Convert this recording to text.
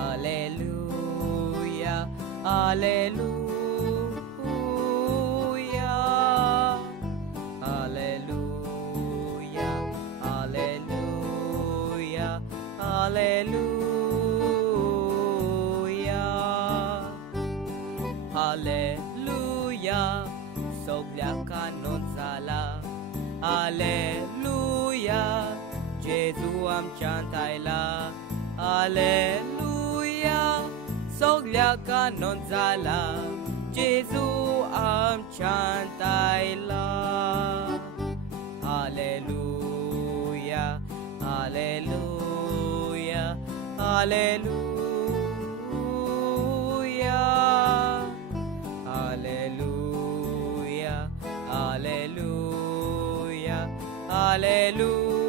Alleluia, Alleluia, Alleluia, Alleluia, Alleluia, Alleluia, Soglia canonzala, Alleluia, Gesù am chantaila, Alleluia, Soglia canonzala, Gesù am chantaila, Alleluia, Alleluia, Alleluia, Alleluia, Alleluia, Alleluia.